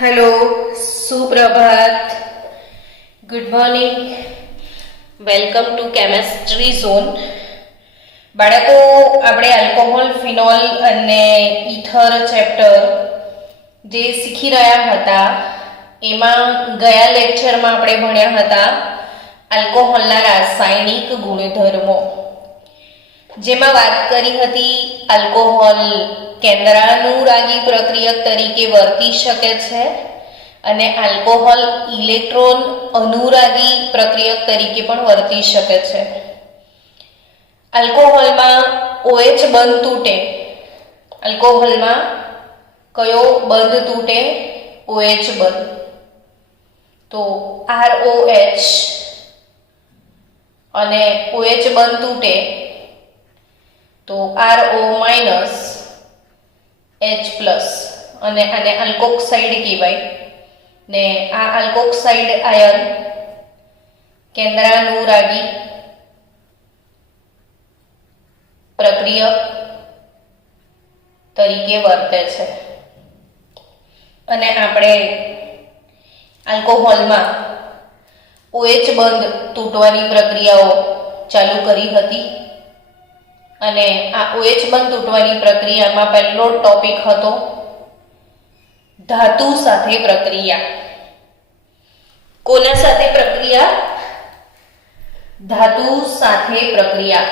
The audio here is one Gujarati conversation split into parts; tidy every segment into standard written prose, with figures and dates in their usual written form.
हेलो, सुप्रभात, good morning, welcome to chemistry zone. બાળકો, આપણે આલ્કોહોલ, ફિનોલ અને ઇથર ચેપ્ટર જે શીખી રહ્યા હતા એમાં ગયા લેક્ચરમાં આપણે ભણ્યા હતા આલ્કોહોલના રાસાયણિક ગુણધર્મો, જેમાં વાત કરી હતી આલ્કોહોલ કેન્દ્રાનુરાગી પ્રક્રિયક તરીકે વર્તી શકે છે અને આલ્કોહોલ ઇલેક્ટ્રોન અનુરાગી પ્રક્રિયક તરીકે પણ વર્તી શકે છે. આલ્કોહોલમાં OH બંધ તૂટે. આલ્કોહોલમાં કયો બંધ તૂટે? OH બંધ. તો ROH અને OH બંધ તૂટે તો RO માઇનસ H પ્લસ, અને આને આલ્કોક્સાઇડ કહેવાય. ને આ આલ્કોક્સાઇડ આયન કેન્દ્રાનુરાગી પ્રક્રિયક તરીકે વર્તે છે. અને આપણે આલ્કોહોલમાં OH બંધ તૂટવાની પ્રક્રિયાઓ ચાલુ કરી હતી અને આ OH બંધ તૂટવાની પ્રક્રિયામાં પહેલો ટોપિક હતો ધાતુ સાથે પ્રક્રિયા. કોના સાથે પ્રક્રિયા? ધાતુ સાથે પ્રક્રિયા.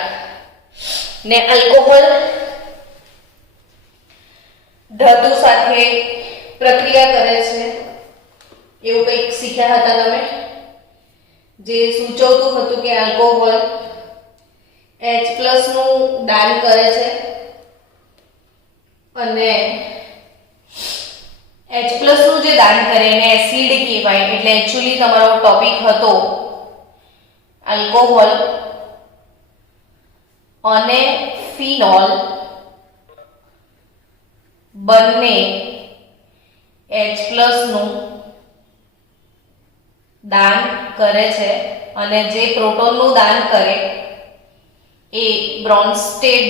ને આલ્કોહોલ ધાતુ સાથે પ્રક્રિયા કરે છે એવું કંઈક શીખ્યા હતા તમે, જે સૂચવતું હતું કે આલ્કોહોલ H+ નું દાન કરે છે અને H+ નું જે દાન કરે એને એસિડ કહેવાય. એટલે એક્ચ્યુઅલી તમારો ટોપિક હતો આલ્કોહોલ અને ફિનોલ બંને H+ નું દાન કરે છે અને જે પ્રોટોનનું દાન કરે એ બ્રોન્સ્ટેડ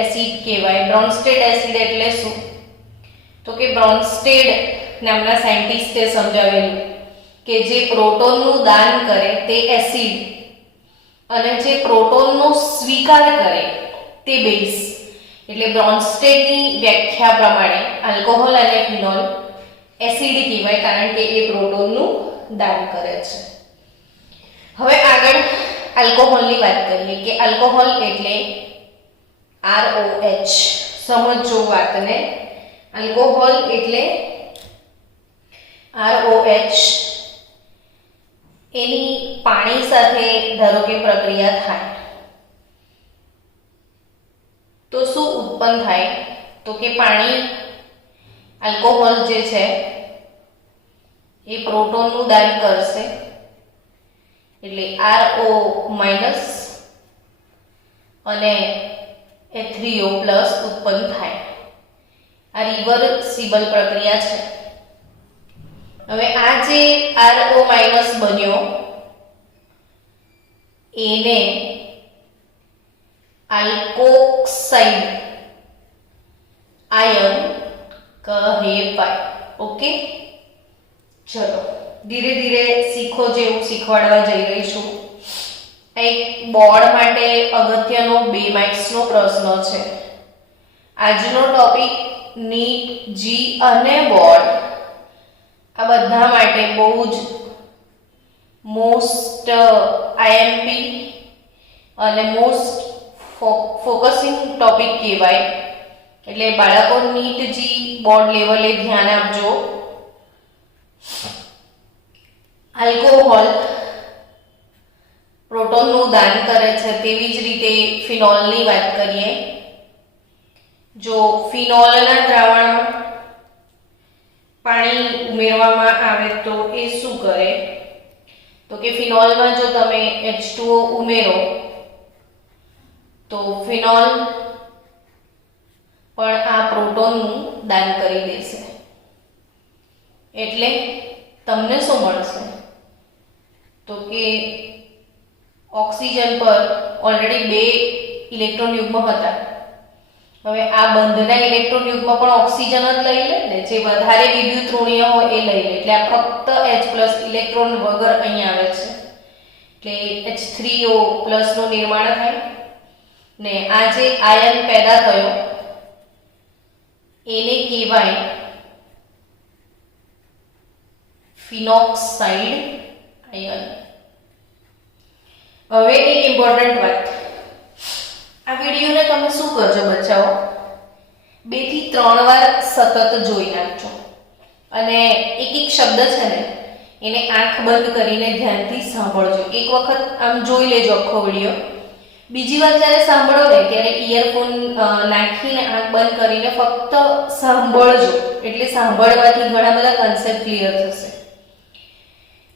એસિડ કહેવાય. બ્રોન્સ્ટેડ એસિડ એટલે શું? તો કે બ્રોન્સ્ટેડ નામના સાયન્ટિસ્ટે સમજાવેલું કે જે પ્રોટોનનું દાન કરે તે એસિડ અને જે પ્રોટોનનો સ્વીકાર કરે તે બેઝ. એટલે બ્રોન્સ્ટેડની વ્યાખ્યા પ્રમાણે આલ્કોહોલ અને ફિનોલ એસિડ કહેવાય, કારણ કે એ પ્રોટોનનું દાન કરે છે. હવે આગળ આલ્કોહોલની વાત કરીએ કે આલ્કોહોલ એટલે ROH. સમજો વાતને. આલ્કોહોલ એટલે ROH. એની પાણી સાથે ધારો કે પ્રક્રિયા થાય તો શું ઉત્પન્ન થાય? તો કે પાણી, આલ્કોહોલ જે છે એ પ્રોટોનનું દાન કરશે એટલે RO માઇનસ અને H3O પ્લસ ઉત્પન્ન થાય. આ રિવર્સિબલ પ્રક્રિયા છે. હવે આ જે RO માઇનસ બન્યો એને આલ્કોક્સાઇડ આયન કહેવાય. ઓકે, ચલો ધીરે ધીરે શીખો, જેવું શીખવાડવા જઈ રહી છું. એક બોર્ડ માટે અગત્યનો 2 માર્ક્સનો પ્રશ્ન છે. આજનો ટોપિક નીટ, જી અને બોર્ડ આ બધા માટે બહુ જ મોસ્ટ IMP અને મોસ્ટ ફોકસિંગ ટોપિક કહેવાય. એટલે બાળકો નીટ, જી, બોર્ડ લેવલે ધ્યાન આપજો. આલ્કોહોલ પ્રોટોનનું દાન કરે છે, તેવી જ રીતે ફિનોલની વાત કરીએ. જો ફિનોલના દ્રાવણમાં પાણી ઉમેરવામાં આવે તો એ શું કરે? તો કે ફિનોલમાં જો તમે H2O ઉમેરો તો ફિનોલ પણ આ પ્રોટોનનું દાન કરી દેશે. એટલે તમને શું મળશે? તો કે ઓક્સિજન પર ઓલરેડી 2 ઇલેક્ટ્રોન યુગ્મ હતા હવે આ બંધના ઇલેક્ટ્રોન યુગ્મ પણ ઓક્સિજન જ લઈ લે ને, જે વધારે વિદ્યુત ઋણીય હોય એ લઈ લે, એટલે આ ફક્ત H+ ઇલેક્ટ્રોન વગર અહીં આવે છે, એટલે H3O+ નું નિર્માણ થાય ને આ જે આયન પેદા થયો એને કહેવાય ફિનોક્સાઇડ આયન. હવે એક ઇમ્પોર્ટન્ટ વાત, આ વિડીયોને તમે શું કરજો બચ્ચાઓ, 2 થી 3 વાર સતત જોઈ નાખજો અને એક એક શબ્દ છે ને એને આંખ બંધ કરીને ધ્યાનથી સાંભળજો. એક વખત આમ જોઈ લેજો આખો વિડીયો, બીજી વાર જ્યારે સાંભળો ને ત્યારે ઇયરફોન નાખીને આંખ બંધ કરીને ફક્ત સાંભળજો, એટલે સાંભળવાથી ઘણા બધા કન્સેપ્ટ ક્લિયર થશે.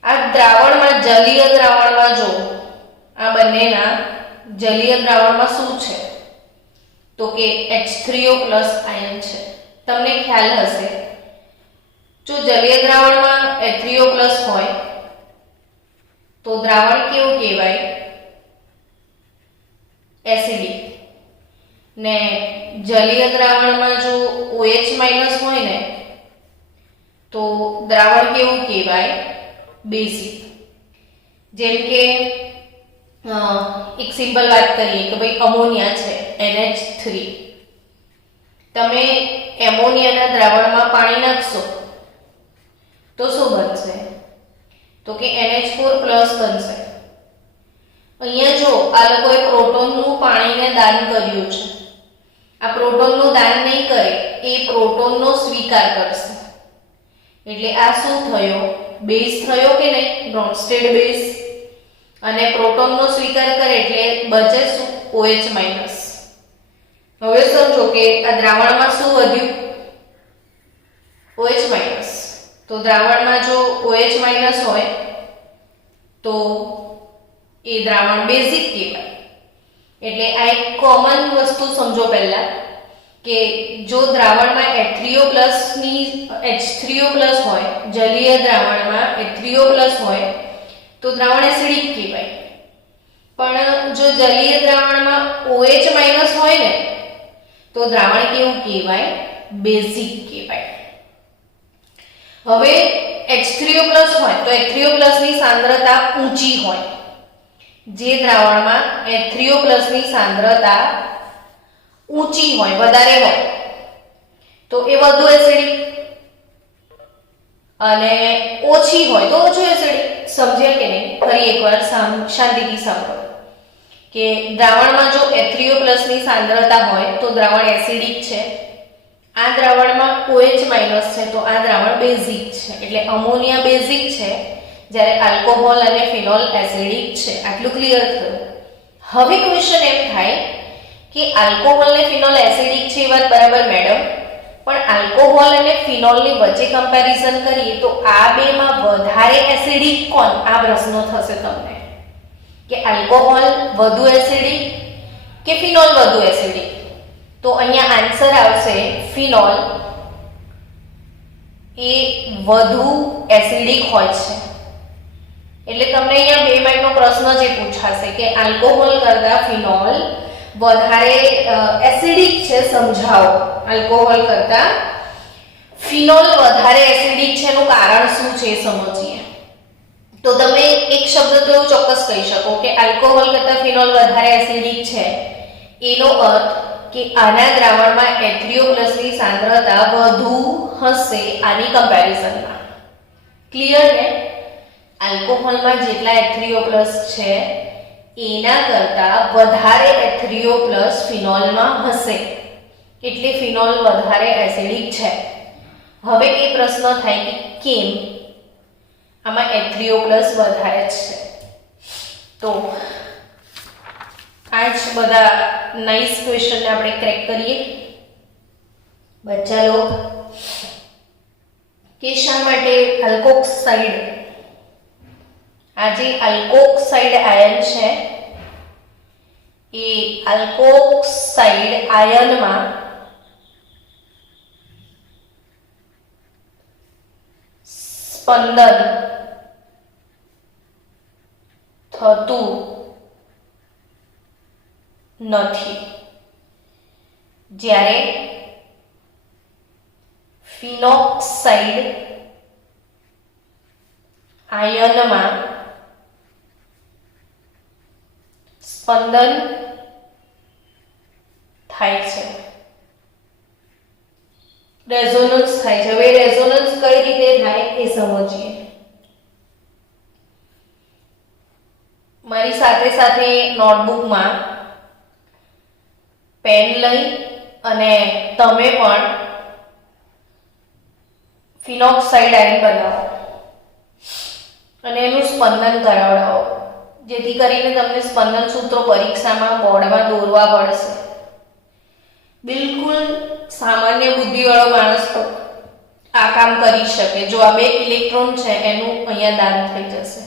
આ દ્રાવણમાં, જલીય દ્રાવણમાં જો આ બંનેના જલીય દ્રાવણમાં શું છે તો કે H3O+ આયન છે. તમને ખ્યાલ હશે, જો જલીય દ્રાવણમાં H3O+ હોય તો દ્રાવણ કેવું કહેવાય? એસિડિક. ને જલીય દ્રાવણમાં જો OH- હોય ને તો દ્રાવણ કેવું કહેવાય? બેઝિક. જેમ કે એક સિમ્પલ વાત કરીએ કે ભાઈ અમોનિયા છે NH3, તમે એમોનિયાના દ્રાવણમાં પાણી નાખશો તો શું બનશે? તો કે NH4+ બનશે. અહીંયા જો આ લોકોએ પ્રોટોનનું પાણીને દાન કર્યું છે, આ પ્રોટોનનું દાન નહીં કરે, એ પ્રોટોનનો સ્વીકાર કરશે, એટલે આ શું થયો? બેઝ થયો કે નહીં? બ્રોન્સ્ટેડ બેઝ. અને પ્રોટોનનો સ્વીકાર કરે એટલે બચે શું? OH-. હવે સમજો કે આ દ્રાવણમાં શું વધ્યું? OH-. તો દ્રાવણમાં જો OH- હોય તો એ દ્રાવણ બેઝિક કહેવાય. એટલે આ એક કોમન વસ્તુ સમજો પહેલા કે જો દ્રાવણમાં H3O+ હોય, જલીય દ્રાવણમાં H3O+ હોય તો દ્રાવણ એસિડિક કહેવાય. પણ જો જલીય દ્રાવણમાં OH- હોય ને તો દ્રાવણ કેવું કહેવાય? બેઝિક કહેવાય. હવે H3O+ હોય તો H3O+ ની સાંદ્રતા ઊંચી હોય. જે દ્રાવણમાં H3O+ ની સાંદ્રતા ઊંચી હોય, વધારે હોય, તો એ વધુ એસિડિક, અને ઓછી હોય તો ઓછું એસિડિક. સમજ્યા કે નહીં? ફરી એકવાર શાંતિથી સાંભળો કે દ્રાવણમાં જો H3O+ ની સાંદ્રતા હોય તો દ્રાવણ એસિડિક છે. આ દ્રાવણમાં OH- છે તો આ દ્રાવણ બેઝિક છે, એટલે અમોનિયા બેઝિક છે, જ્યારે આલ્કોહોલ અને ફિનોલ એસિડિક છે. આટલું ક્લિયર થયું. હવે ક્વેશ્ચન એમ થાય કે આલ્કોહોલ અને ફિનોલ એસિડિક છે એ વાત બરાબર મેડમ, પણ આલ્કોહોલ અને ફિનોલની વચ્ચે કમ્પેરિઝન કરીએ તો આ બેમાં વધારે એસિડિક કોણ? આ પ્રશ્નો થશે તમને કે આલ્કોહોલ વધુ એસિડિક કે ફિનોલ વધુ એસિડિક? તો અહીંયા આન્સર આવશે ફિનોલ એ વધુ એસિડિક હોય છે. એટલે તમને અહીંયા 2 માર્કનો પ્રશ્ન જે પૂછાશે કે આલ્કોહોલ કરતા ફિનોલ વધારે એસિડિક છે, સમજાવો. આલ્કોહોલ કરતા ફિનોલ વધારે એસિડિક છે એનું કારણ શું છે સમજીએ. તો તમે એક શબ્દ તો એવું ચોક્કસ કહી શકો કે આલ્કોહોલ કરતા ફિનોલ વધારે એસિડિક છે, એનો અર્થ કે આના દ્રાવણમાં H3O+ ની સાંદ્રતા વધુ હશે આની કમ્પેરિઝનમાં. ક્લિયર ને? આલ્કોહોલમાં જેટલા H3O+ છે એના કરતા વધારે H3O+ ફિનોલમાં હશે, એટલે ફિનોલ વધારે એસિડિક છે. હવે એ પ્રશ્ન થાય કે કેમ? આમાં H3O+ વધારે છે. તો આ જ બધા નાઇસ ક્વેશ્ચનને આપણે ક્રેક કરીએ બચ્ચા લોગ કે શા માટે આલ્કોક્સાઇડ, આ જે આલ્કોક્સાઇડ આયન છે એ આલ્કોક્સાઇડ આયનમાં સ્પંદન થતું નથી. જ્યારે ફિનોક્સાઇડ આયનમાં સ્પંદન થાય છે, રેઝોનન્સ થાય છે. હવે રેઝોનન્સ કઈ રીતે થાય એ સમજીએ. મારી સાથે સાથે નોટબુકમાં પેન લઈ અને તમે પણ ફિનોક્સાઇડ આયન બનાવો અને એનું સ્પંદન કરાવડાવો, જેથી કરીને તમને સ્પંદન સૂત્રો પરીક્ષામાં બોર્ડમાં દોરવા પડશે. બિલકુલ સામાન્ય બુદ્ધિવાળો માણસ આ કામ કરી શકે. જો આ 2 ઇલેક્ટ્રોન છે એનું અહીંયા દાન થઈ જશે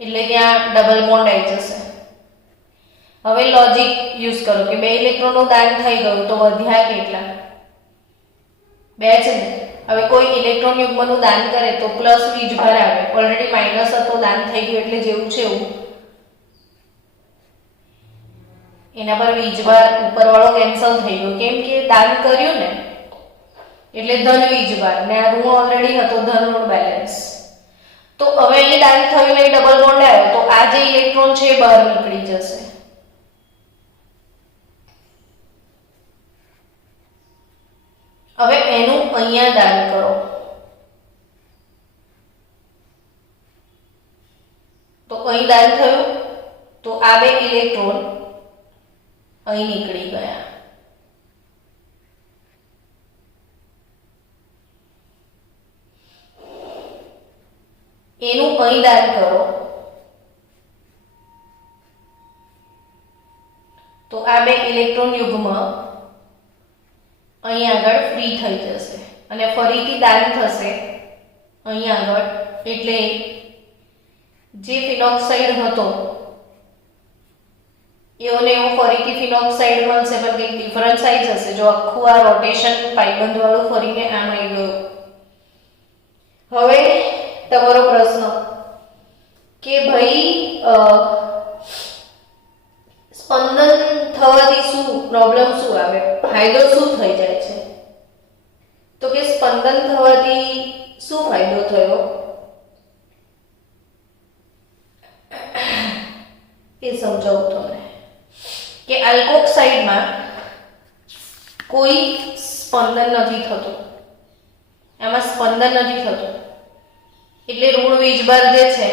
એટલે ત્યાં ડબલ બોન્ડ આવી જશે. હવે લોજિક યુઝ કરો કે 2 ઇલેક્ટ્રોનનું દાન થઈ ગયું તો વધ્યા કેટલા? 2 છે ને. હવે કોઈ ઇલેક્ટ્રોન યુગ્મનું દાન કરે તો પ્લસ વીજભાર આવે. ઓલરેડી માઇનસ હતો, દાન થઈ ગયું એટલે જેવું છે એવું એના પર વીજભાર ઉપરવાળો કેન્સલ થઈ ગયો, કેમ કે દાન કર્યું ને એટલે ધન વીજભાર ને આ ઋણ ઓલરેડી હતો, ધન ઋણ બેલેન્સ. તો હવે અહીં દાન થયું ને ડબલ બોન્ડ આવ્યો તો આ જે ઇલેક્ટ્રોન છે એ બહાર નીકળી જશે. હવે એનું અહીંયા દાન કરો તો અહીં દાન થયું તો આ 2 ઇલેક્ટ્રોન અહીં નીકળી ગયા. એનું અહીં દાન કરો તો આ 2 ઇલેક્ટ્રોન યુગ્મ અહીં આગળ ફ્રી થઈ જશે અને ફરીથી દાન થશે અહીં આગળ. એટલે જે ફિનોક્સાઇડ હતો એવો ને એવો ફરીથી ફિનોક્સાઇડ મળશે, પણ કંઈક ડિફરન્સ આવી જશે. જો આખું આ રોટેશન પાઇબંધ વાળું ફરીને આમ આવી ગયું. હવે તમારો પ્રશ્ન કે ભાઈ સ્પંદન થવાથી શું પ્રોબ્લેમ શું આવે, ફાયદો શું થઈ જાય છે? તો કે સ્પંદન થવાથી શું ફાયદો થયો એ સમજાવું તમને. કે આલ્કોક્સાઇડમાં કોઈ સ્પંદન નથી થતું, આમાં સ્પંદન નથી થતું એટલે ઋણ વીજભાર જે છે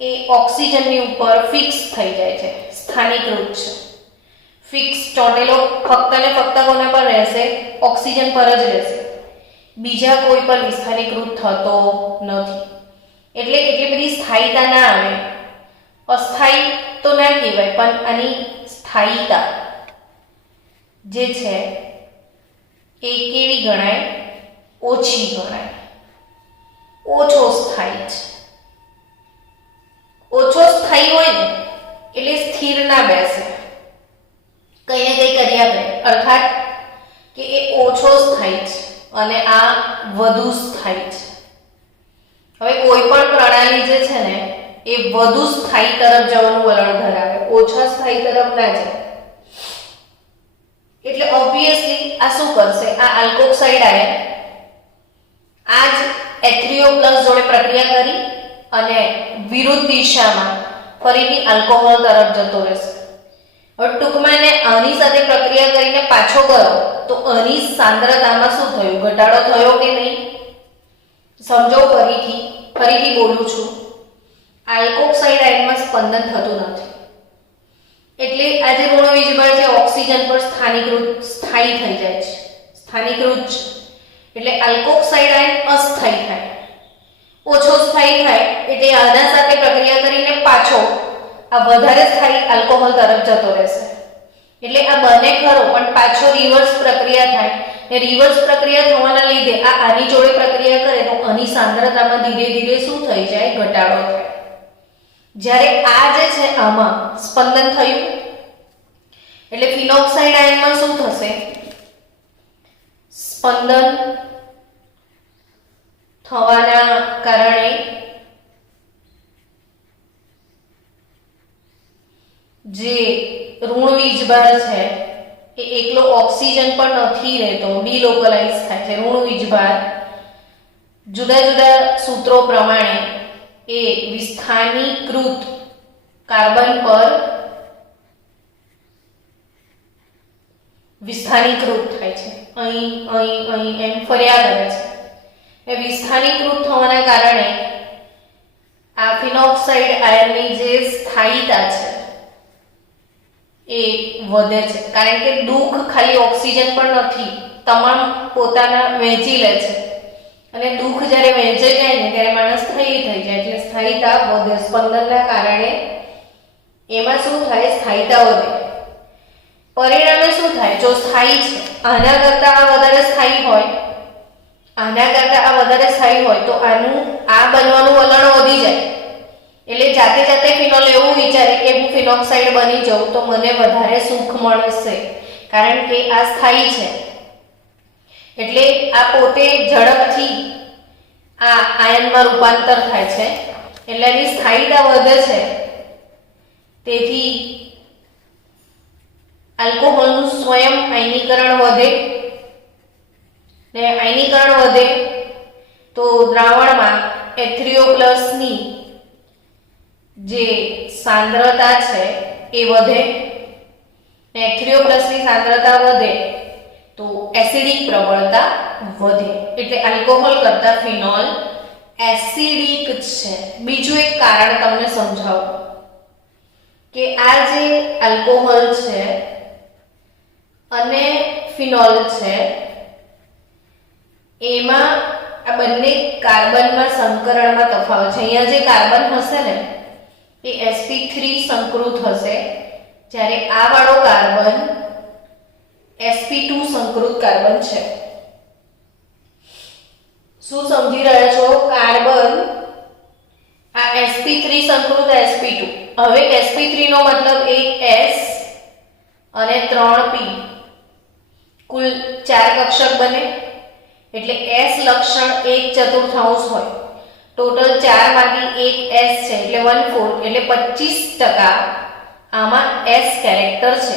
એ ઓક્સિજનની ઉપર ફિક્સ થઈ જાય છે, સ્થાનીકૃત છે. ફિક્સ ચોંટેલો ફક્ત ને ફક્ત કોના પર રહેશે? ઓક્સિજન પર જ રહેશે, બીજા કોઈ પર વિસ્થાનીકૃત થતો નથી. એટલે એટલી બધી સ્થાયીતા ના આવે. અસ્થાયી તો ના કહેવાય, પણ આની સ્થાયીતા જે છે એ કેવી ગણાય? ઓછી ગણાય, ઓછો સ્થાયી છે. ઓછો સ્થાયી હોય ને એટલે સ્થિર ના બેસે, કઈ ને કઈ કરી આપે. અર્થાત કે એ ઓછો સ્થાયી છે અને આ વધુ સ્થાયી છે. હવે કોઈ પણ પ્રણાલી જે છે ને એ વધુ સ્થાયી તરફ જવાનું વલણ ધરાવે, ઓછા સ્થાયી તરફ ના જાય. એટલે ઓબ્વિયસલી આ શું કરશે? આ આલ્કોક્સાઇડ આયન આ જ H3O+ જોડે પ્રક્રિયા કરી અને વિરુદ્ધ દિશામાં ફરીથી આલ્કોહોલ તરફ જતો રહેશે. હવે ટૂંકમાં એને આની સાથે પ્રક્રિયા કરીને પાછો ગયો તો આની સાંદ્રતામાં શું થયું? ઘટાડો થયો કે નહીં? સમજો. ફરીથી બોલું છું. આલ્કોક્સાઇડ આયનમાં સ્પંદન થતું નથી એટલે આ જે ઋણ વીજભાર છે ઓક્સિજન પર સ્થાયી થઈ જાય છે, સ્થાનીકૃત છે. એટલે આલ્કોક્સાઇડ આયન અસ્થાયી થાય, ઓછો સ્થાયી થાય એટલે આના સાથે પ્રક્રિયા કરીને પાછો આ વધારે સ્થાયી આલ્કોહોલ તરફ જતો રહેશે. એટલે આ બને ખરો પણ પાછો રિવર્સ પ્રક્રિયા થાય ને રિવર્સ પ્રક્રિયા થવાના લીધે આ આની જોડે પ્રક્રિયા કરે તો આની સાંદ્રતામાં ધીરે ધીરે શું થઈ જાય? ઘટાડો થાય. જ્યારે આ જે છે આમાં સ્પંદન થયું એટલે ફિનોક્સાઇડ આયનમાં શું થશે? સ્પંદન થવાના કારણે જે ઋણ વીજભાર છે એ એકલો ઓક્સિજન પણ નથી રહેતો, ડીલોકલાઇઝ થાય છે. ઋણ વીજભાર જુદા જુદા સૂત્રો પ્રમાણે એ વિસ્થાનીકૃત કાર્બન પર વિસ્થાનીકૃત થાય છે. અહીં એમ ફર્યા કરે છે. એ વિસ્થાનીકૃત થવાના કારણે આ ફિનોક્સાઇડ આયનની જે સ્થાયીતા છે એ વધે છે. કારણ કે દુઃખ ખાલી ઓક્સિજન પણ નથી, તમામ પોતાના વહેંચી લે છે અને દુઃખ જ્યારે વહેંચાઈ જાય ને ત્યારે માણસ સ્થાયી થઈ જાય, એટલે સ્થાયીતા વધે. સ્પંદનના કારણે એમાં શું થાય? સ્થાયીતા વધે. પરિણામે શું થાય? જો સ્થાયી છે, આના કરતાં આ વધારે સ્થાયી હોય, આના કરતાં આ વધારે સ્થાયી હોય તો આનું આ બનવાનું વલણ વધી જાય. એટલે જાતે જાતે ફિનોલ એવું વિચારે કે હું ફિનોક્સાઇડ બની જાઉં તો મને વધારે સુખ મળશે, કારણ કે આ સ્થાયી છે. એટલે આ પોતે ઝડપથી આ આયનમાં રૂપાંતર થાય છે, એટલે એની સ્થાયીતા વધે છે. તેથી આલ્કોહોલનું સ્વયં આયનીકરણ વધે, ને આયનીકરણ વધે તો દ્રાવણમાં H3O+ ની જે સાંદ્રતા છે એ વધે, ને H3O+ ની સાંદ્રતા વધે તો એસિડિક પ્રબળતા વધે. એટલે આલ્કોહોલ કરતા ફિનોલ એસિડિક છે. બીજું એક કારણ તમને સમજાવું કે આ જે આલ્કોહોલ છે અને ફિનોલ છે એમાં આ બંને કાર્બનમાં સંકરણમાં તફાવત છે. અહીંયા જે કાર્બન હશે ને એ sp3 સંકૃત હશે, જ્યારે આ વાળો કાર્બન sp2 સંકૃત કાર્બન છે. શું સમજી રહ્યા છો? કાર્બન આ sp3 સંકૃત sp2. હવે sp3 નો મતલબ એક s અને 3 p, કુલ 4 કક્ષક બને. એટલે s લક્ષણ 1/4 હોય. ટોટલ 4 માંથી એક s છે એટલે 1/4, એટલે 25% આમાં s કેરેક્ટર છે.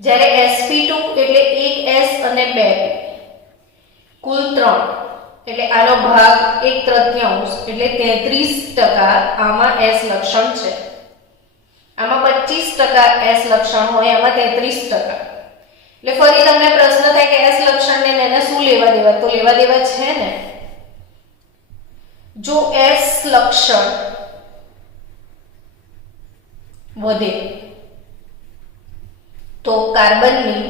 જ્યારે sp2 એટલે એક s અને 2 p, કુલ 3, એટલે આનો ભાગ 1/3 એટલે 33% આમાં s લક્ષણ છે. આમાં 25% s લક્ષણ હોય, આમાં 33%. એટલે ફરી તમને પ્રશ્ન થાય કે s લક્ષણ ને એને શું લેવા દેવા? તો લેવા દેવા છે ને. જો s લક્ષણ વધે તો કાર્બનની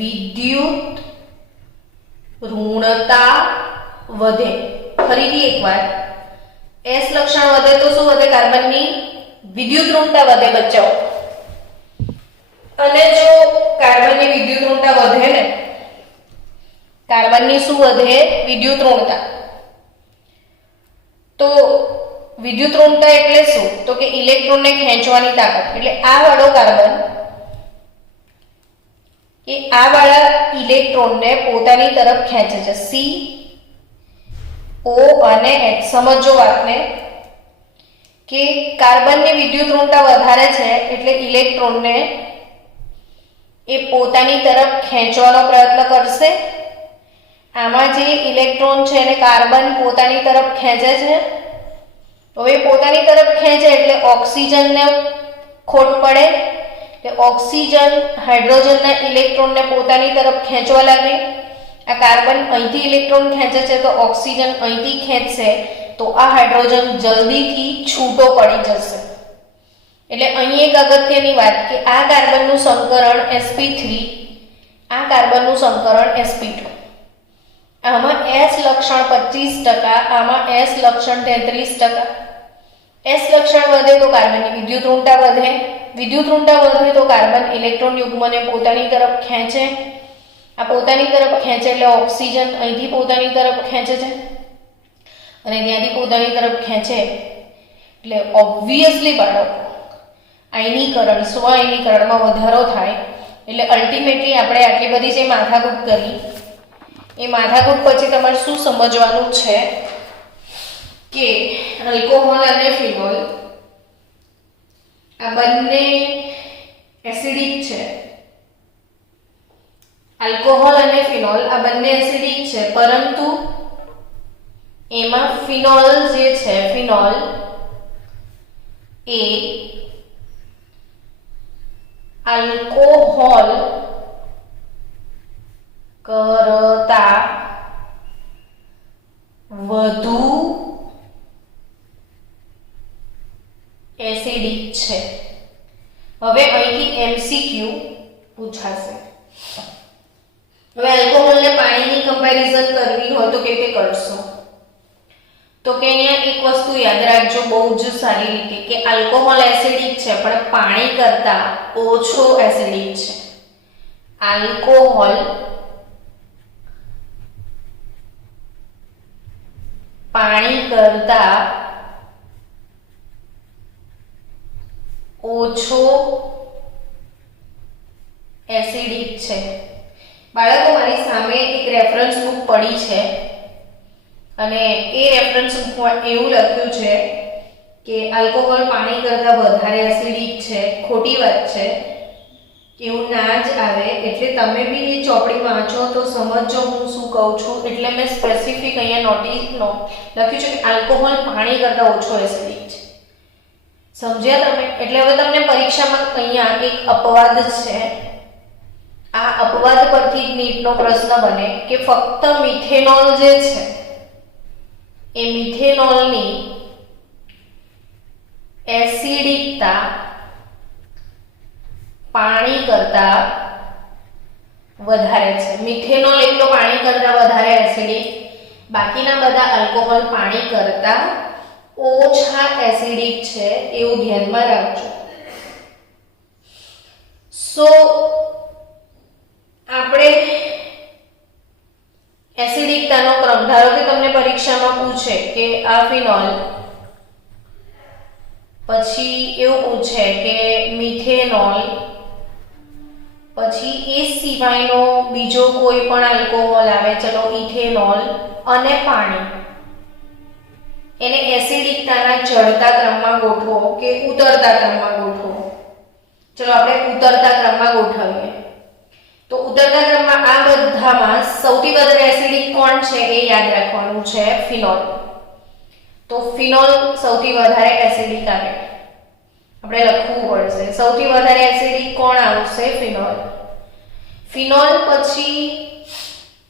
વિદ્યુત ઋણતા વધે. ફરીથી એકવાર, s લક્ષણ વધે તો શું વધે? કાર્બનની વિદ્યુત ઋણતા વધે બચ્ચાઓ. અને જો કાર્બનની વિદ્યુત ઋણતા વધે ને, કાર્બનની શું વધે? વિદ્યુત ઋણતા. તો વિદ્યુત ઋણતા એટલે શું? તો કે ઇલેક્ટ્રોનને ખેંચવાની તાકાત. એટલે આ વાળો કાર્બન એ આ વાળા ઇલેક્ટ્રોનને પોતાની તરફ ખેંચે છે. C O અને H. સમજો વાતને કે કાર્બનની વિદ્યુત ઋણતા વધારે છે એટલે ઇલેક્ટ્રોનને એ પોતાની તરફ ખેંચવાનો પ્રયત્ન કરશે. આમાં જે ઇલેક્ટ્રોન છે એને કાર્બન પોતાની તરફ ખેંચે છે. હવે પોતાની તરફ ખેંચે એટલે ઓક્સિજનને ખોટ પડે, એટલે ઓક્સિજન હાઇડ્રોજનના ઇલેક્ટ્રોનને પોતાની તરફ ખેંચવા લાગે. આ કાર્બન અહીંથી ઇલેક્ટ્રોન ખેંચે છે તો ઓક્સિજન અહીંથી ખેંચશે તો આ હાઇડ્રોજન જલ્દીથી છૂટો પડી જશે. એટલે અહીં એક અગત્યની વાત કે આ કાર્બનનું સંકરણ sp3, આ કાર્બનનું સંકરણ sp2. આમાં s લક્ષણ 25%, આમાં s લક્ષણ 33%. s લક્ષણ વધે તો કાર્બનની વિદ્યુત ઋણતા વધે. વિદ્યુત ઋણતા વધે તો કાર્બન ઇલેક્ટ્રોન યુગ્મને પોતાની તરફ ખેંચે. આ પોતાની તરફ ખેંચે એટલે ઓક્સિજન અહીંથી પોતાની તરફ ખેંચે છે અને ત્યાંથી પોતાની તરફ ખેંચે એટલે ઓબ્વિયસલી બાળકો આયનીકરણ, સ્વ આયનીકરણમાં વધારો થાય. એટલે અલ્ટિમેટલી આપણે આટલી બધી જે માથાકૂટ કરી એ માથાકૂટ પછી તમારે શું સમજવાનું છે કે આલ્કોહોલ અને ફિનોલ આ બંને એસિડિક છે, આલ્કોહોલ અને ફિનોલ આ બંને એસિડિક છે, પરંતુ એમાં ફિનોલ જે છે, ફિનોલ એ આલ્કોહોલ કરતા વધુ એસિડિક છે. હવે અહીંથી એમસીક્યુ પૂછાશે. હવે આલ્કોહોલને પાણીની કમ્પેરિઝન કરવી હોય તો કેવી રીતે કરશો? તો કે અહીંયા એક વસ્તુ યાદ રાખજો બહુ જ સારી રીતે કે આલ્કોહોલ એસિડિક છે પણ પાણી કરતા ઓછો એસિડિક છે. આલ્કોહોલ પાણી કરતા ઓછો એસિડિક છે. બાળકો મારી સામે એક રેફરન્સ બુક પડી છે અને એ રેફરન્સ બુકમાં એવું લખ્યું છે કે આલ્કોહોલ પાણી કરતાં વધારે એસિડિક છે. ખોટી વાત છે, એવું ના જ આવે. એટલે તમે બી એ ચોપડી વાંચો તો સમજો હું શું કહું છું. એટલે મેં સ્પેસિફિક અહીંયા લખ્યું છે કે આલ્કોહોલ પાણી કરતાં ઓછો એસિડિક છે. સમજ્યા તમે? એટલે હવે તમને પરીક્ષામાં અહીંયા એક અપવાદ છે. આ અપવાદ પરથી નીટનો પ્રશ્ન બને કે ફક્ત મિથેનોલ જે છે એ મિથેનોલની એસિડિકતા પાણી કરતા વધારે છે. મિથેનોલ એકલો પાણી કરતા વધારે એસિડિક, બાકીના બધા આલ્કોહોલ પાણી કરતા ઓછા એસિડિક છે, એવું ધ્યાનમાં રાખજો. સો આપણે એસિડિકતાનો ક્રમ, ધારો કે તમને પરીક્ષામાં પૂછે કે આ ફિનોલ, પછી એવું પૂછે કે મિથેનોલ, પછી એ સિવાયનો બીજો કોઈ પણ આલ્કોહોલ આવે, ચલો ઇથેનોલ અને પાણી, એને એસિડિકતાના ચડતા ક્રમમાં ગોઠવો કે ઉતરતા ક્રમમાં ગોઠવો. ચલો આપણે ઉતરતા ક્રમમાં ગોઠવીએ. તો ઉતરતા ક્રમમાં આ બધામાં સૌથી વધારે એસિડિક કોણ છે એ યાદ રાખવાનું છે, ફિનોલ. તો ફિનોલ સૌથી વધારે એસિડિક આવે, આપણે લખવું પડશે. સૌથી વધારે એસિડિક કોણ આવશે? ફિનોલ. ફિનોલ પછી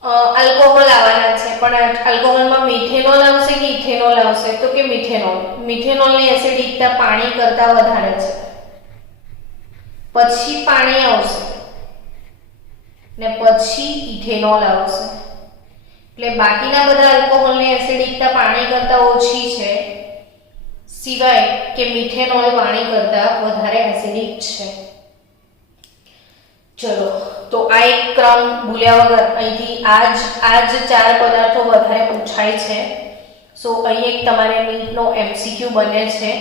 આલ્કોહોલ આવવાના છે, પણ આલ્કોહોલમાં મિથેનોલ આવશે કે ઇથેનોલ આવશે? તો કે મિથેનોલ. મિથેનોલની એસિડિકતા પાણી કરતાં વધારે છે. પછી પાણી આવશે ને પછી ઇથેનોલ આવશે. એટલે બાકીના બધા આલ્કોહોલની એસિડિકતા પાણી કરતાં ઓછી છે, સિવાય કે મિથેનોલ પાણી કરતાં વધારે એસિડિક છે. ચલો, તો આ એક ક્રમ ભૂલ્યા વગર અહીંથી આ જ ચાર પદાર્થો વધારે પૂછાય છે. સો અહીં એક તમારે નીટનો એમસીક્યુ બને છે,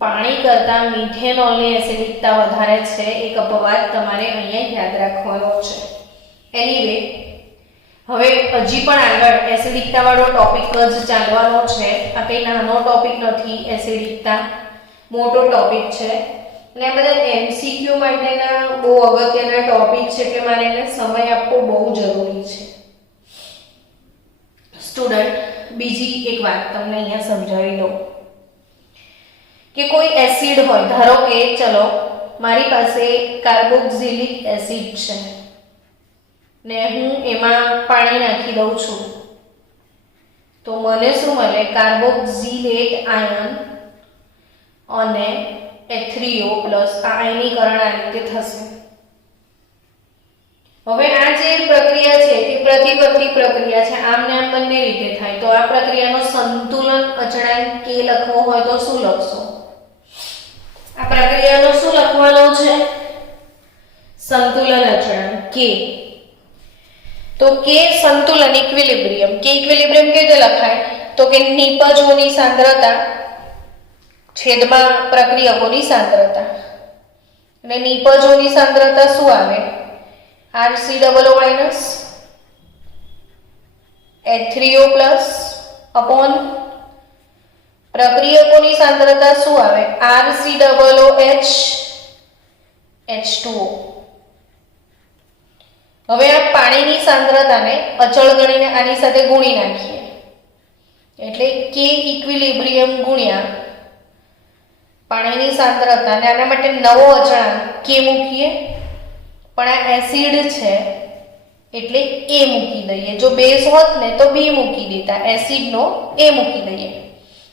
પાણી કરતાં મિથેનોલની એસિડિકતા વધારે છે. એક અપવાદ તમારે અહીંયા યાદ રાખવાનો છે. એનીવે, હવે હજી પણ આગળ એસિડિકતા વાળો ટોપિક જ ચાલવાનો છે. આ કંઈ નાનો ટોપિક નથી, એસિડિકતા મોટો ટોપિક છે અને આ બધા એમસીક્યુ માટેના બહુ અગત્યના ટોપિક છે એટલે મારે એને સમય આપવો બહુ જરૂરી છે. સ્ટુડન્ટ, બીજી એક વાત તમને અહીંયા સમજાવી દઉં કે કોઈ એસિડ હોય, ધારો કે ચલો મારી પાસે કાર્બોક્સિલિક એસિડ છે ને હું એમાં પાણી નાખી દઉં છું, તો મને શું મળે? કાર્બોક્સિલેટ આયન અને H3O+ આ આયનીકરણ આ રીતે થશે. હવે આ જે પ્રક્રિયા છે એ પ્રતિવર્તી પ્રક્રિયા છે, આમ ને આમ બંને રીતે થાય. તો આ પ્રક્રિયાનો સંતુલન અચળાંક K લખવો હોય તો શું લખશો? આ પ્રક્રિયાનો શું લખવાનો છે? સંતુલન અચળાંક K. તો K સંતુલન, ઇક્વિલિબ્રિયમ. K ઇક્વિલિબ્રિયમ કેવી રીતે લખાય? તો કે નિપજોની સાંદ્રતા છેદમાં પ્રક્રિયકોની સાંદ્રતા, અને નિપજોની સાંદ્રતા શું આવે? RCOO માઇનસ H3O+ અપોન પ્રક્રિયકોની સાંદ્રતા શું આવે? RCOOH H2O. હવે આ પાણીની સાંદ્રતાને અચળ ગણીને આની સાથે ગુણી નાખીએ એટલે K ઇક્વિલિબ્રિયમ ગુણ્યા પાણીની સાંદ્રતા અને આના માટે નવો અચળાંક K મૂકીએ, પણ આ એસિડ છે એટલે A મૂકી દઈએ. જો બેઝ હોત ને તો B મૂકી દેતા, એસિડનો A મૂકી દઈએ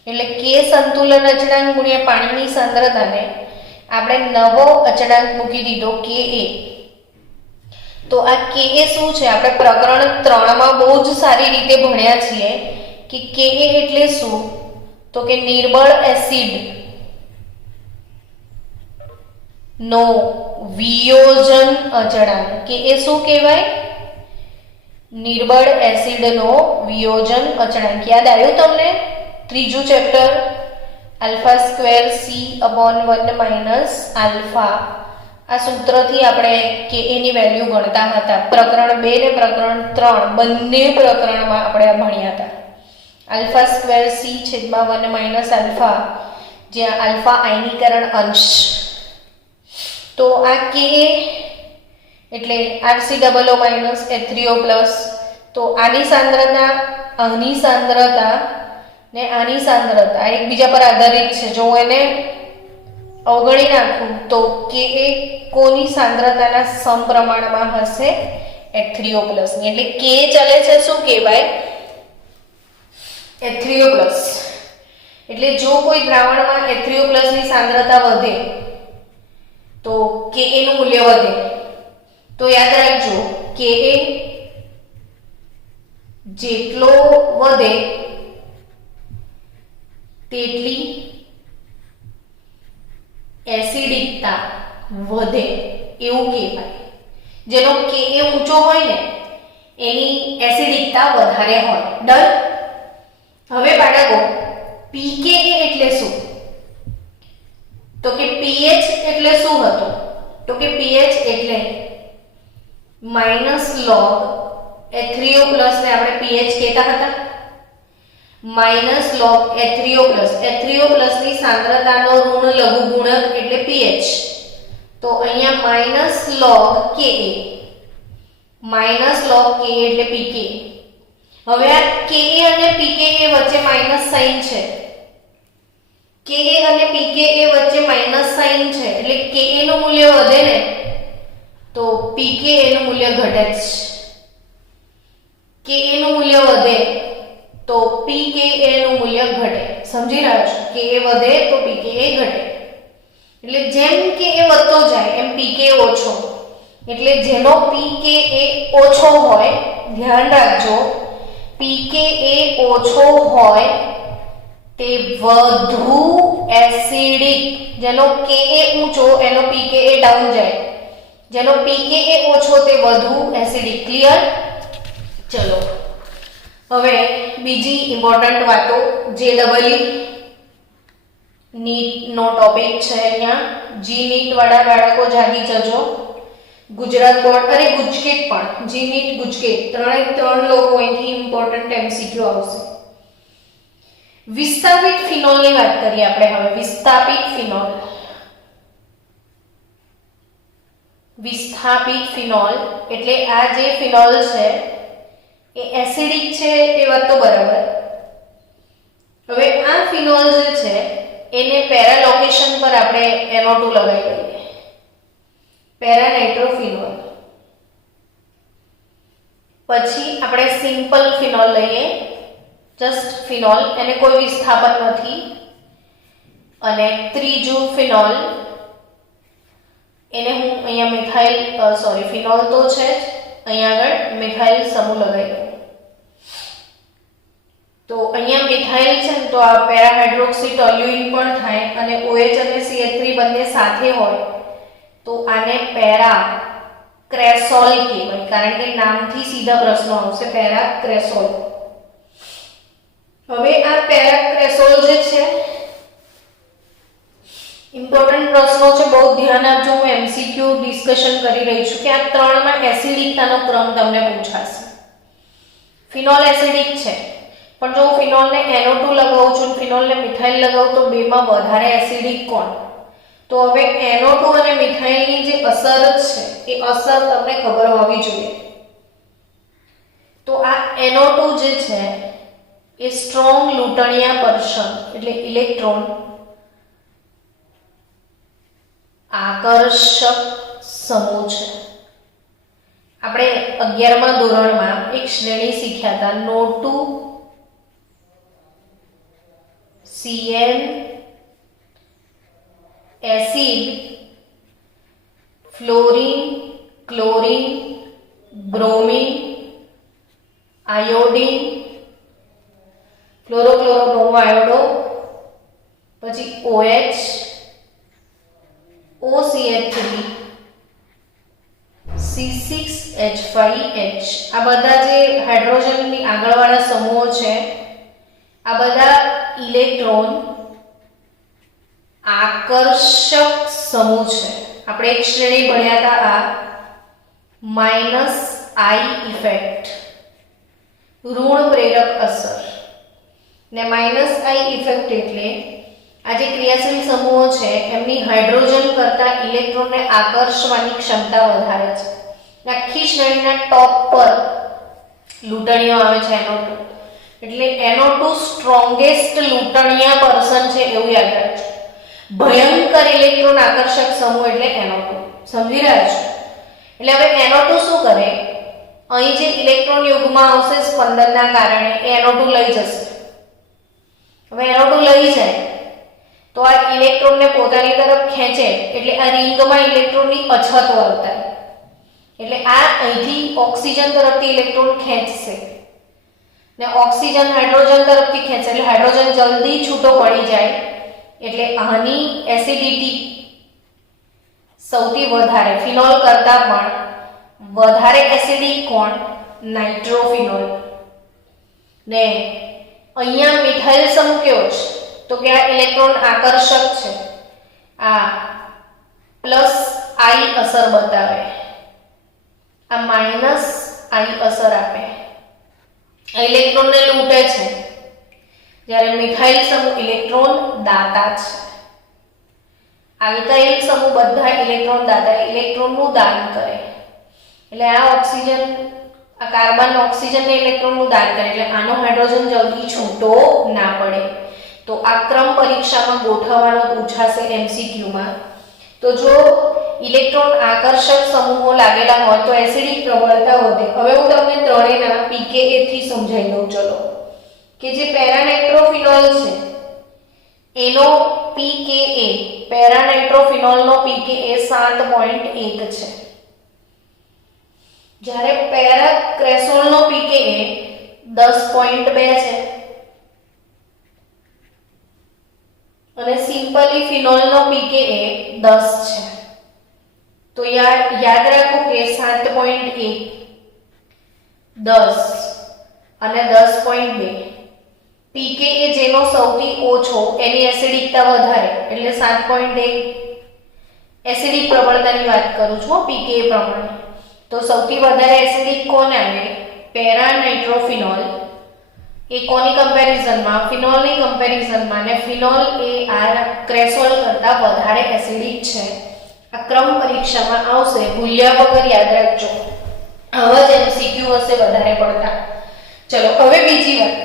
એટલે K સંતુલન અચળાંક ગુણ્યા પાણીની સાંદ્રતાને આપણે નવો અચળાંક મૂકી દીધો Ka. તો આ Ka શું છે? આપણે પ્રકરણ 3 માં બહુ જ સારી રીતે ભણ્યા છીએ કે Ka એટલે શું? તો કે નિર્બળ એસિડ નો વિયોજન અચળાંક. Ka શું કહેવાય? નિર્બળ એસિડનો વિયોજન અચળાંક. યાદ આવ્યું તમને? ત્રીજું chapter alpha square C/1 minus alpha. આ સૂત્રથી આપણે Ka ની વેલ્યુ ગણતા હતા. પ્રકરણ 2 ને પ્રકરણ 3 બંને પ્રકરણમાં આપણે આ ભણ્યા હતા. Alpha square C/1 minus alpha, જ્યાં આલ્ફા આયનીકરણ અંશ. તો આ Ka એટલે RCOO માઇનસ H3O પ્લસ. તો આની સાંદ્રતા, આની સાંદ્રતા ને આની સાંદ્રતા એકબીજા પર આધારિત છે. જો હું એને અવગણી નાખું તો Ka કોની સાંદ્રતાના સમપ્રમાણમાં હશે? H3O પ્લસ ની. એટલે K ચાલે છે શું કહેવાય? H3O plus. એટલે જો કોઈ દ્રાવણમાં H3O પ્લસ ની સાંદ્રતા વધે તો Ka નું મૂલ્ય વધે. તો યાદ રાખજો, Ka જેટલો વધે તેટલી એસિડિકતા વધે એવું કહેવાય. જેનો Ka ઊંચો હોય ને એની એસિડિકતા વધારે હોય. ડન. હવે બાળકો pKa એટલે શું? તો કે pH એટલે શું હતું? તો કે pH એટલે માઇનસ લોગ H3O પ્લસ ને આપણે pH કહેતા હતા. Minus log H3O plus. H3O plus ની સાંદ્રતાનો ઋણ લઘુગુણક એટલે pH. તો અહીંયા minus log Ka, minus log Ka એટલે pK. હવે આ Ka અને pKa વચ્ચે માઇનસ સાઇન છે. Ka અને pKa વચ્ચે માઇનસ સાઇન છે એટલે Ka નું મૂલ્ય વધે ને તો pKa નું મૂલ્ય ઘટે જ. Ka નું મૂલ્ય વધે તો pKa નું મૂલ્ય ઘટે. સમજી રહ્યા છો? Ka વધે તો pKa ઘટે. એટલે જેમ Ka વધતો જાય એમ pKa ઓછો. એટલે જેનો pKa ઓછો હોય, ધ્યાન રાખજો, pKa ઓછો હોય તે વધુ એસિડિક. જેનો Ka ઊંચો એનો pKa ડાઉન જાય. જેનો pKa ઓછો તે વધુ એસિડિક. ક્લિયર? ચલો હવે બીજી ઇમ્પોર્ટન્ટ વાતો. JEE નીટ નો ટોપિક છે અહીંયા. જી નીટ વાળા બાળકો જાગી જજો. ગુજરાત બોર્ડ અરે ગુજકેટ પણ, જી નીટ ગુજકેટ ત્રણ લોકો અહીંથી ઇમ્પોર્ટન્ટ MCQ આવશે. વિસ્થાપિત ફિનોલની વાત કરીએ આપણે હવે. વિસ્થાપિત ફિનોલ. વિસ્થાપિત ફિનોલ એટલે આ જે ફિનોલ છે એ એસિડિક છે એ વાત તો બરાબર. હવે આ ફિનોલ જે છે એને પેરા લોકેશન પર આપણે NO2 લગાવી દઈએ. Para nitrophenol. પછી આપણે સિમ્પલ ફિનોલ લઈએ, જસ્ટ ફિનોલ, એને કોઈ વિસ્થાપન નથી. અને ત્રીજું ફિનોલ, એને હું અહીંયા મિથાઇલ ફિનોલ તો છે જ, અહીંયા આગળ મિથાઇલ સમૂહ લગાવી દઉં. તો અહીંયા મિથાઇલ છે ને તો આ પેરા હાઇડ્રોક્સી ટોલ્યુઇન પણ થાય અને OH અને CH3 બંને સાથે હોય તો આને પેરા ક્રેસોલ કહેવાય. કારણ કે નામથી સીધા પ્રશ્નો આવશે, પેરા ક્રેસોલ. હવે આ પેરા ક્રેસોલ જે છે ઇમ્પોર્ટન્ટ પ્રશ્નો છે, બહુ ધ્યાન આપજો. હું MCQ ડિસ્કશન કરી રહી છું કે આ ત્રણમાં એસિડિકતાનો ક્રમ તમને પૂછાશે. ફિનોલ એસિડિક છે, પણ જો હું ફિનોલને NO2 લગાવું છું, ફિનોલને મિથાઇલ લગાવું તો બેમાં વધારે એસિડિક કોણ? તો હવે NO2 અને મિથાઇલની જે અસર છે એ અસર તમને ખબર હોવી જોઈએ. તો આ NO2 જે છે એ સ્ટ્રોંગ લૂંટણીયાકર્ષણ એટલે ઇલેક્ટ્રોન આકર્ષક સમૂહ છે. આપણે 11મા ધોરણમાં એક શ્રેણી શીખ્યા હતા NO2 Cl acid fluorine chlorine bromine iodine fluorochlorobromo iodo પછી OH OCH3 C6H5H આ બધા જે હાઇડ્રોજનની આગળવાળા સમૂહો છે આ બધા ઇલેક્ટ્રોન આકર્ષક સમૂહ છે. આપણે એક શ્રેણી ભણ્યા હતા આ -I ઇફેક્ટ ઋણ પ્રેરક અસર ને -I ઇફેક્ટ એટલે આ જે ક્રિયાશીલ સમૂહો છે એમની હાઇડ્રોજન કરતા ઇલેક્ટ્રોનને આકર્ષવાની ક્ષમતા વધારે છે. આખી શ્રેણીના ટોપ પર લૂંટણીઓ આવે છે NO2 એટલે NO2 સ્ટ્રોંગેસ્ટ લૂંટણીયાકર્ષણ છે એવું યાદ રાખજો. ભયંકર ઇલેક્ટ્રોન આકર્ષક સમૂહ એટલે NO2. સમજી રહ્યા છો? એટલે હવે NO2 શું કરે, અહીં જે ઇલેક્ટ્રોન યુગ્મ આવશે સ્પંદનના કારણે એ NO2 લઈ જશે. હવે NO2 લઈ જાય તો આ ઇલેક્ટ્રોનને પોતાની તરફ ખેંચે એટલે આ રિંગમાં ઇલેક્ટ્રોનની અછત વર્તાય. એટલે આ અહીંથી ઓક્સિજન તરફથી ઇલેક્ટ્રોન ખેંચશે ને ઓક્સિજન હાઇડ્રોજન તરફથી ખેંચે એટલે હાઇડ્રોજન જલ્દી છૂટો પડી જાય એટલે આની એસિડિટી સૌથી વધારે ફિનોલ કરતા પણ વધારે એસિડિક કોણ નાઇટ્રોફિનોલ. ને અહીંયા મિથાઇલ સમૂહ કેવો છે તો કે આ ઇલેક્ટ્રોન આકર્ષક છે. આ +I અસર બતાવે, આ -I અસર આપે. આ ઇલેક્ટ્રોનને લૂંટે છે જ્યારે મિથાઇલ સમૂહ ઇલેક્ટ્રોન દાતા છે. આલ્કાઇલ સમૂહ બધા ઇલેક્ટ્રોન દાતા ઇલેક્ટ્રોનનું દાન કરે એટલે આ ઓક્સિજન આ કાર્બન ઓક્સિજનને ઇલેક્ટ્રોનનું દાન કરે એટલે આનો હાઇડ્રોજન જલ્દી છૂટો ના પડે. તો આ ક્રમ પરીક્ષામાં ગોઠવવાનો પૂછાશે MCQ માં. તો જો ઇલેક્ટ્રોન આકર્ષક સમૂહો લાગેલા હોય તો એસિડિક પ્રબળતા વધે. હવે હું તમને ત્રણેયના pKa થી સમજાવી દઉં. ચલો કે જે પેરાનાઇટ્રોફિનોલ છે એનો pKa પેરાનાઇટ્રોફિનોલનો pKa 7.1 છે જ્યારે પેરાક્રેસોલનો pKa 10.2 છે અને સિમ્પલી ફિનોલનો pKa 10 છે. તો યાદ રાખો કે 7.1 10 અને 10.2 pKa જેનો સૌથી ઓછો એની એસિડિકતા વધારે એટલે 7.1 એસિડિક પ્રબળતાની વાત કરું છું pKa પ્રમાણે. તો સૌથી વધારે એસિડિક કોણ આવે પેરાનાઇટ્રોફિનોલ. એ કોની કમ્પેરિઝનમાં ફિનોલની કમ્પેરિઝનમાં ને ફિનોલ એ આ ક્રેસોલ કરતા વધારે એસિડિક છે. આ ક્રમ પરીક્ષામાં આવશે, ભૂલ્યા વગર યાદ રાખજો. આવા જ MCQ હશે વધારે પડતા. ચલો હવે બીજી વાત,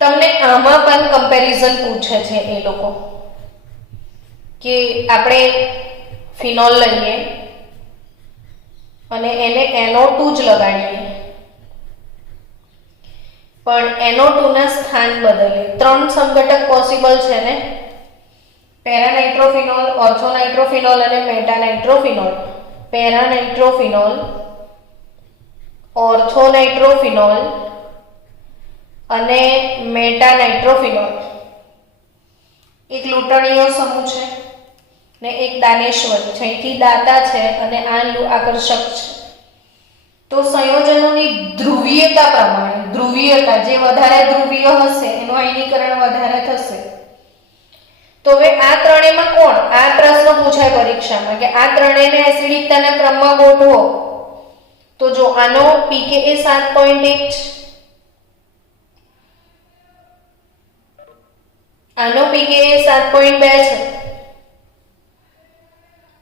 તમને આમાં પણ કમ્પેરિઝન પૂછે છે એ લોકો કે આપણે ફિનોલ લઈએ અને એને NO2 જ લગાડીએ પણ NO2 ના સ્થાન બદલે. 3 સંઘટક પોસિબલ છે ને, પેરાનાઇટ્રોફિનોલ, ઓર્થોનાઇટ્રોફિનોલ અને મેટાનાઇટ્રોફિનોલ. પેરાનાઇટ્રોફિનોલ, ઓર્થોનાઇટ્રોફિનોલ અને મેટાનાઇટ્રોફિનોલ. એક લૂંટણીયો સમૂહ છે ને એક દાનેશ્વરી છે. અહીંથી દાતા છે અને આ આકર્ષક છે. તો સંયોજનોની ધ્રુવીયતા પ્રમાણે, ધ્રુવીયતા જે વધારે ધ્રુવીય હશે એનું આયનીકરણ વધારે થશે. તો હવે આ ત્રણેયમાં કોણ, આ પ્રશ્ન પૂછાય પરીક્ષામાં કે આ ત્રણેયને એસિડિકતાના ક્રમમાં ગોઠવો. તો જો આનો pKa 7.1 છે, આનો pKa 7.2 છે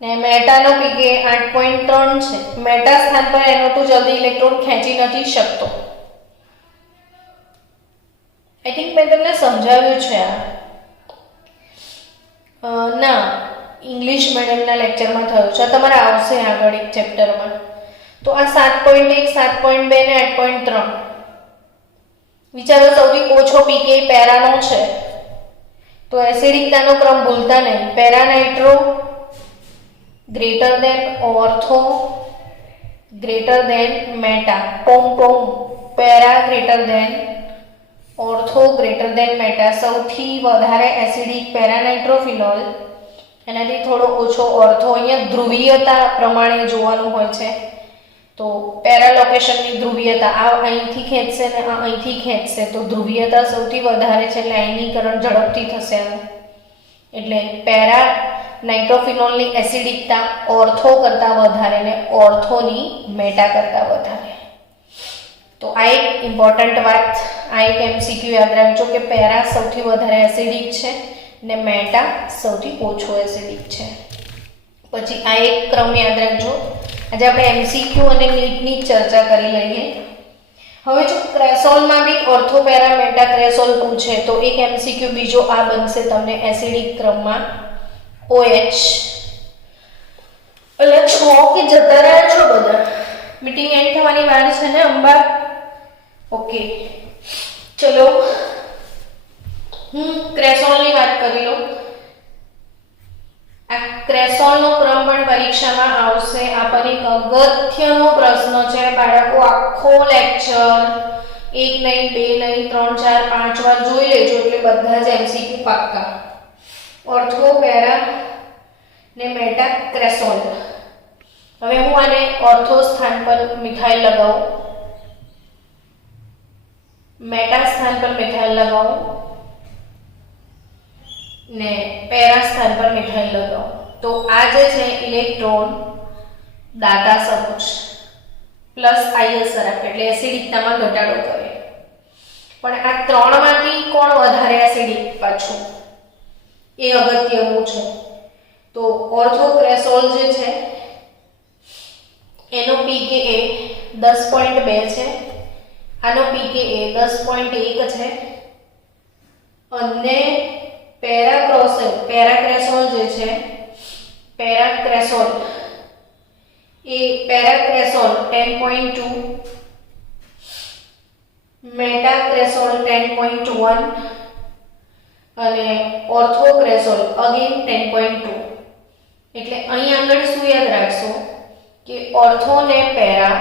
ને મેટાનો pK 8.3 છે. મેટા સ્થાન પર NO2 જલ્દી ઇલેક્ટ્રોન ખેંચી નથી શકતો. આઈ થિંક મેં તમને સમજાવ્યું છે આ ના ઇંગ્લિશ મીડિયમના લેક્ચરમાં થયું છે. તમારે આવશે આગળ એક ચેપ્ટરમાં. તો આ 7.1 7.2 ને 8.3 વિચારો સૌથી ઓછો pK પેરાનો છે. તો એસિડિકતાનો ક્રમ ભૂલતા નહીં. Para nitro greater than ortho greater than meta. પોમ para greater than ortho greater than meta. સૌથી વધારે એસિડિક પેરા નાઇટ્રોફિનોલ, એનાથી થોડો ઓછો ઓર્થો. અહીંયા ધ્રુવીયતા પ્રમાણે જોવાનું હોય છે. તો પેરા લોકેશનની ધ્રુવીયતા આ અહીંથી ખેંચશે ને આ અહીંથી ખેંચશે, તો ધ્રુવીયતા સૌથી વધારે છે એટલે આયનીકરણ ઝડપથી થશે. એટલે પેરા નાઇટ્રોફિનોલની એસિડિકતા ઓર્થો કરતાં વધારે ને ઓર્થોની મેટા કરતાં વધારે. તો આ એક ઇમ્પોર્ટન્ટ વાત, આ એક MCQ યાદ રાખજો કે પેરા સૌથી વધારે એસિડિક છે ને મેટા સૌથી ઓછો એસિડિક છે. પછી આ એક ક્રમ યાદ રાખજો. આજે આપણે MCQ અને નીટની ચર્ચા કરી લઈએ. હવે જો ક્રેસોલમાં બી ઓર્થો પેરા મેટા ક્રેસોલ પૂછે તો એક MCQ બીજો આ બનશે તમને એસિડિક ક્રમમાં OH. એટલે 6 કે જતા રહ્યા છો બધા. મીટિંગ એન્ડ થવાની વાર છે ને અંબા? ઓકે ચલો હું ક્રેસોલની વાત કરી લઉં. આ ક્રેસોલનો ક્રમ પણ પરીક્ષામાં આવશે. આ પણ એક અગત્યનો પ્રશ્ન છે બાળકો. આખો લેક્ચર 1 નહીં 2 નહીં 3 4 5 વાર જોઈ લેજો એટલે બધા જ MCQ પાક્કા. ઓર્થો પેરા ને મેટા ક્રેસોલ. હવે હું આને ઓર્થો સ્થાન પર મિથાઇલ લગાવું, મેટા સ્થાન પર મિથાઇલ લગાવું ને પેરા સ્થાન પર મિથાઇલ લગાવું. તો આ જે છે ઇલેક્ટ્રોન દાતા સમૂહ પ્લસ આઈએસઆર આપે એટલે એસિડિકતામાં ઘટાડો કરે. પણ આ ત્રણમાંથી કોણ વધારે એસિડિક પાછું એ અગત્યનું છે. તો ઓર્થોક્રેસોલ જે છે એનો pKa 10.2 છે, આનો pKa 10.1 છે અને પેરાક્રેસોલ જે છે પેરાક્રેસોલ 10.2, મેટાક્રેસોલ 10.1 અને ઓર્થોક્રેસોલ અગેન 10.2. એટલે અહીં આગળ શું યાદ રાખશો કે ઓર્થો ને પેરા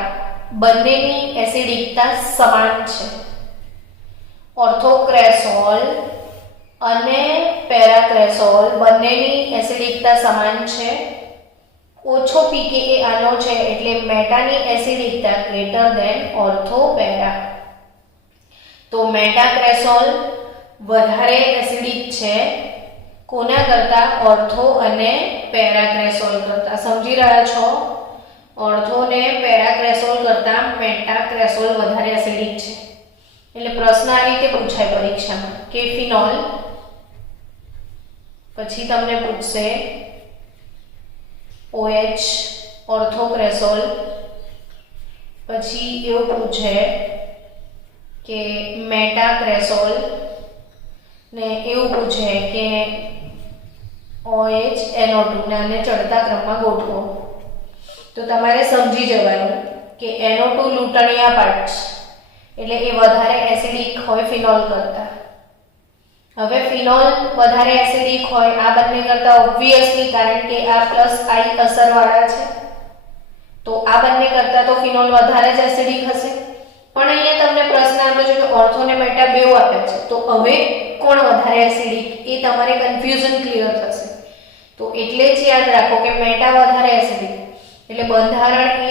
બંનેની એસિડિકતા સમાન છે. ઓર્થોક્રેસોલ અને પેરાક્રેસોલ બંનેની એસિડિકતા સમાન છે. ઓછો pKa આનો છે એટલે મેટાની એસિડિકતા ગ્રેટર ધેન ઓર્થો પેરા. તો મેટાક્રેસોલ વધારે એસિડિક છે કોના કરતા? ઓર્થો અને પેરાક્રેસોલ કરતા. સમજી રહ્યા છો? ઓર્થો ને પેરાક્રેસોલ કરતા મેટાક્રેસોલ વધારે એસિડિક છે. એટલે પ્રશ્ન આ રીતે પૂછાય પરીક્ષામાં કે ફિનોલ, પછી તમને પૂછશે OH ઓર્થોક્રેસોલ, પછી એવું પૂછે કે મેટાક્રેસોલ ને એવું પૂછે કે OH NO2 ને આને ચડતા ક્રમમાં ગોઠવો. તો તમારે સમજી જવાનું કે NO2 લૂંટણીયા પાર્ટ એટલે એ વધારે એસિડિક હોય ફિનોલ કરતા. હવે ફિનોલ વધારે એસિડિક હોય આ બંને કરતા ઓબ્વિયસલી, કારણ કે આ પ્લસ આઈ અસરવાળા છે તો આ બંને કરતા તો ફિનોલ વધારે જ એસિડિક હશે. પણ અહીંયા તમને પ્રશ્ન આપ્યો છે કે ઓર્થો ને મેટા બેવ આપ્યા છે તો હવે કોણ વધારે એસિડિક એ તમારે કન્ફ્યુઝન ક્લિયર થશે. તો એટલે જ યાદ રાખો કે મેટા વધારે એસિડિક એટલે બંધારણ 1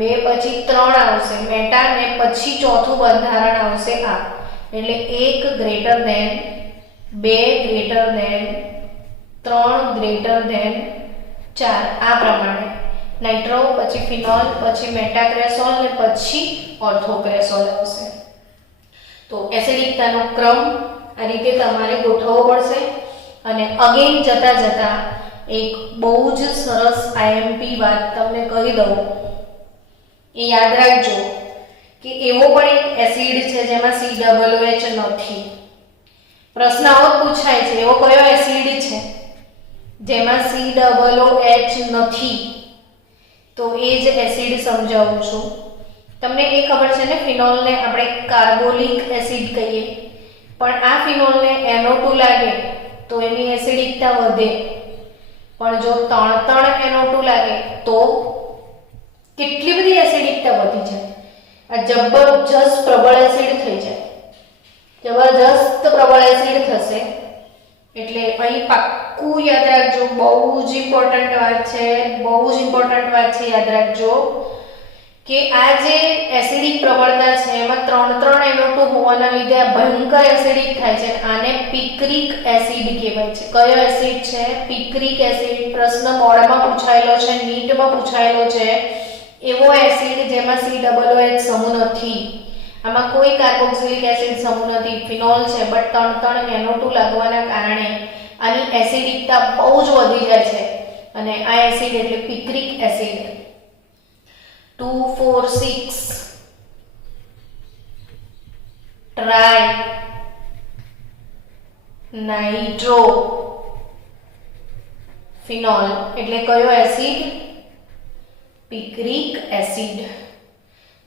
2 પછી 3 આવશે મેટા ને પછી ચોથું બંધારણ આવશે આ. એટલે 1 greater than 2 greater than 3 greater than 4 આ પ્રમાણે નાઇટ્રો, પછી ફિનોલ, પછી મેટાક્રેસોલ ને પછી ઓર્થોક્રેસોલ આવશે. તો એસિડિકતાનો ક્રમ આ રીતે તમારે ગોઠવવો પડશે. અને અગેન જતા એક બહુ જ સરસ આઈએમપી વાત તમને કહી દઉં, એ યાદ રાખજો કે એવો પણ એક એસિડ છે જેમાં COOH નથી. પ્રશ્ન આવો જ પૂછાય છે, એવો કયો એસિડ છે જેમાં COOH નથી? તો એ જ એસિડ સમજાવું છું તમને. એ ખબર છે ને, ફિનોલને આપણે કાર્બોલિક એસિડ કહીએ, પણ આ ફિનોલને NO2 લાગે તો એની એસિડિકતા વધે, પણ જો 3 NO2 લાગે તો કેટલી બધી એસિડિકતા વધી જાય. આ જબરજસ્ત પ્રબળ એસિડ થઈ જાય, જબરજસ્ત પ્રબળ એસિડ થશે. એટલે અહીં પાક્કું યાદ રાખજો, બહુ જ ઇમ્પોર્ટન્ટ વાત છે, બહુ જ ઇમ્પોર્ટન્ટ વાત છે. યાદ રાખજો કે આ જે એસિડિક પ્રબળતા છે એમાં 3 NO2 હોવાના લીધે આ ભયંકર એસિડિક થાય છે. આને પિક્રિક એસિડ કહેવાય છે. કયો એસિડ છે? Picric acid. પ્રશ્ન બોર્ડમાં પૂછાયેલો છે, નીટમાં પૂછાયેલો છે. એવો એસિડ જેમાં COOH સમૂહ નથી, આમાં કોઈ કાર્બોક્સિલિક એસિડ સમૂહ નથી, ફિનોલ છે, બટ 3 NO2 લાગવાના કારણે આની એસિડિકતા બહુ જ વધી જાય છે, અને આ એસિડ એટલે picric acid. 2,4,6 try nitro phenol એટલે કયો એસિડ? Picric acid.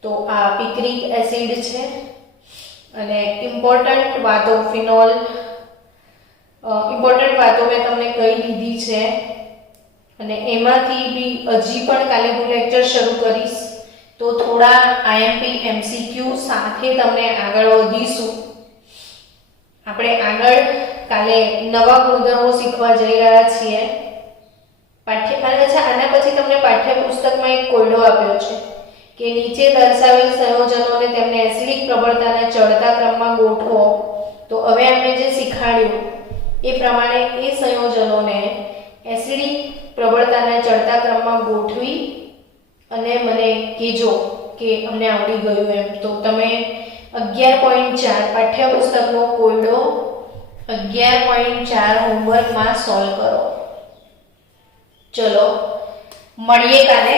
તો આ પિક્રિક એસિડ છે. અને ઇમ્પોર્ટન્ટ વાતો ફિનોલ, ઇમ્પોર્ટન્ટ વાતો મેં તમને કહી દીધી છે, અને એમાંથી બી હજી પણ કાલે હું લેક્ચર શરૂ કરીશ, તો થોડા આઈએમપી MCQ સાથે તમને આગળ વધીશું. આપણે આગળ કાલે નવા ગુણધર્મો શીખવા જઈ રહ્યા છીએ. આના પછી તમને પાઠ્યપુસ્તકમાં એક કોયડો આપ્યો છે કે નીચે દર્શાવેલ સંયોજનોને તેમને એસિડિક પ્રબળતાના ચડતા ક્રમમાં ગોઠવો. તો હવે આપણે જે શીખવાડ્યું એ પ્રમાણે એ સંયોજનોને એસિડિક પ્રબળતાના ચડતા ક્રમમાં ગોઠવી અને મને કહેજો કે અમને આવડી ગયું એમ. તો તમે 11.4 પાઠ્યપુસ્તકનો કોયડો 11.4 હોમવર્કમાં સોલ્વ કરો. ચલો મળીએ કાલે.